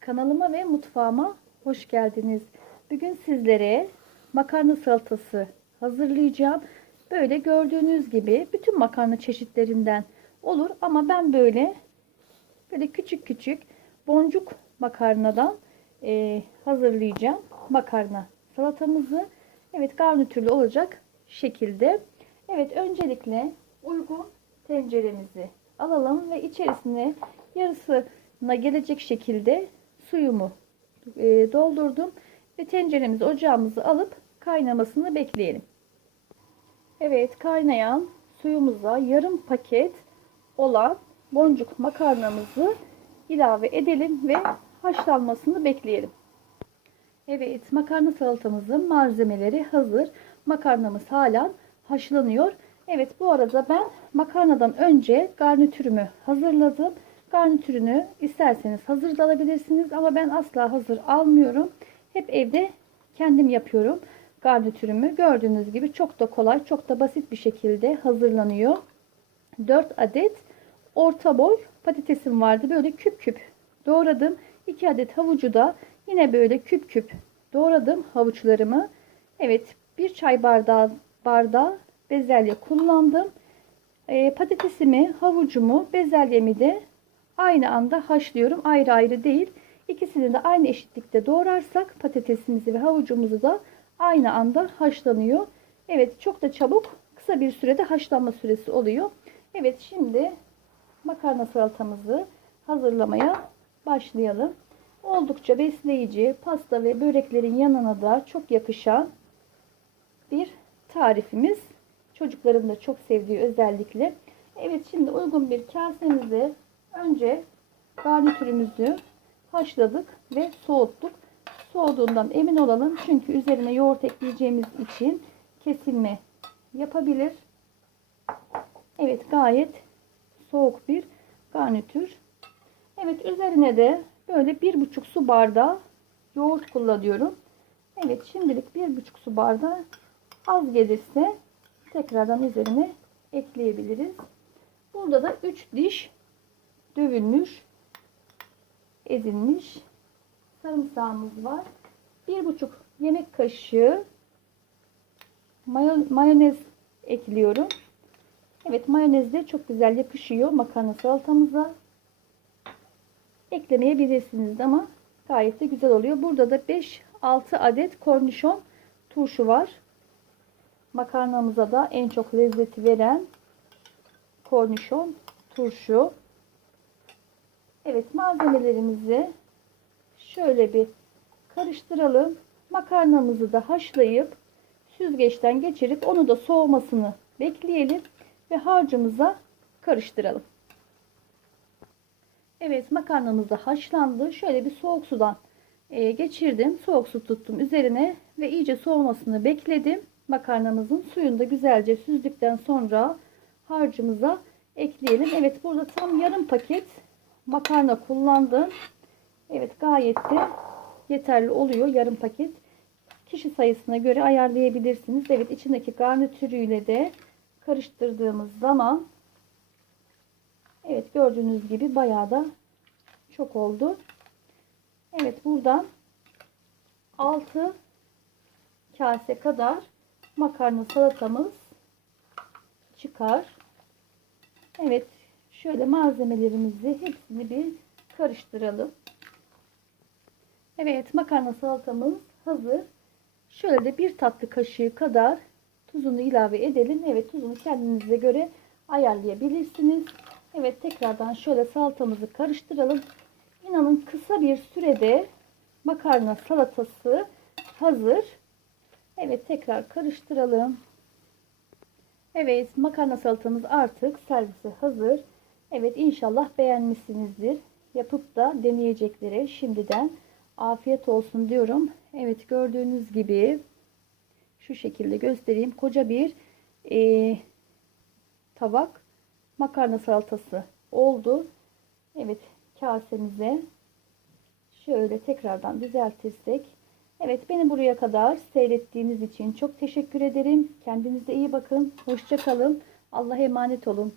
Kanalıma ve mutfağıma hoş geldiniz. Bugün sizlere makarna salatası hazırlayacağım. Böyle gördüğünüz gibi bütün makarna çeşitlerinden olur ama ben böyle böyle küçük küçük boncuk makarnadan e, hazırlayacağım makarna salatamızı. Evet garnitürlü olacak şekilde. Evet öncelikle uygun tenceremizi alalım ve içerisine yarısına gelecek şekilde suyumu e, doldurdum ve tenceremizi ocağımızı alıp kaynamasını bekleyelim. Evet kaynayan suyumuza yarım paket olan boncuk makarnamızı ilave edelim ve haşlanmasını bekleyelim. Evet makarna salatamızın malzemeleri hazır. Makarnamız hala haşlanıyor. Evet bu arada ben makarnadan önce garnitürümü hazırladım. Garnitürünü isterseniz hazır da alabilirsiniz ama ben asla hazır almıyorum. Hep evde kendim yapıyorum garnitürümü. Gördüğünüz gibi çok da kolay, çok da basit bir şekilde hazırlanıyor. 4 adet orta boy patatesim vardı. Böyle küp küp doğradım. 2 adet havucu da yine böyle küp küp doğradım havuçlarımı. Evet, bir çay bardağı bardağı bezelye kullandım. E, patatesimi, havucumu, bezelyemi de aynı anda haşlıyorum. Ayrı ayrı değil. İkisini de aynı eşitlikte doğrarsak patatesimizi ve havucumuzu da aynı anda haşlanıyor. Evet çok da çabuk kısa bir sürede haşlanma süresi oluyor. Evet şimdi makarna salatamızı hazırlamaya başlayalım. Oldukça besleyici pasta ve böreklerin yanına da çok yakışan bir tarifimiz. Çocukların da çok sevdiği özellikle. Evet şimdi uygun bir kasemize önce garnitürümüzü haşladık ve soğuttuk. Soğuduğundan emin olalım. Çünkü üzerine yoğurt ekleyeceğimiz için kesilme yapabilir. Evet gayet soğuk bir garnitür. Evet üzerine de böyle bir buçuk su bardağı yoğurt kullanıyorum. Evet şimdilik bir buçuk su bardağı az gelirse tekrardan üzerine ekleyebiliriz. Burada da 3 diş dövülmüş ezilmiş sarımsağımız var. Bir buçuk yemek kaşığı mayonez ekliyorum. Evet mayonez de çok güzel yakışıyor makarna salatamıza. Eklemeyebilirsiniz ama gayet de güzel oluyor. Burada da 5-6 adet kornişon turşu var. Makarnamıza da en çok lezzeti veren kornişon turşu. Evet malzemelerimizi şöyle bir karıştıralım. Makarnamızı da haşlayıp süzgeçten geçirip onu da soğumasını bekleyelim ve harcımıza karıştıralım. Evet makarnamız da haşlandı. Şöyle bir soğuk sudan e, geçirdim. Soğuk su tuttum üzerine ve iyice soğumasını bekledim. Makarnamızın suyunu da güzelce süzdükten sonra harcımıza ekleyelim. Evet burada tam yarım paket makarna kullandım. Evet gayet de yeterli oluyor yarım paket. Kişi sayısına göre ayarlayabilirsiniz. Evet içindeki garnitürüyle de karıştırdığımız zaman Evet gördüğünüz gibi bayağı da çok oldu. Evet buradan 6 kase kadar makarna salatamız çıkar. Evet şöyle malzemelerimizi hepsini bir karıştıralım. Evet makarna salatamız hazır. Şöyle de bir tatlı kaşığı kadar tuzunu ilave edelim. Evet tuzunu kendinize göre ayarlayabilirsiniz. Evet tekrardan şöyle salatamızı karıştıralım. İnanın kısa bir sürede makarna salatası hazır. Evet tekrar karıştıralım. Evet makarna salatamız artık servise hazır. Evet inşallah beğenmişsinizdir. Yapıp da deneyeceklere şimdiden afiyet olsun diyorum. Evet gördüğünüz gibi şu şekilde göstereyim. Koca bir e, tabak makarna salatası oldu. Evet kasemize şöyle tekrardan düzeltirsek. Evet beni buraya kadar seyrettiğiniz için çok teşekkür ederim. Kendinize iyi bakın. Hoşça kalın. Allah'a emanet olun.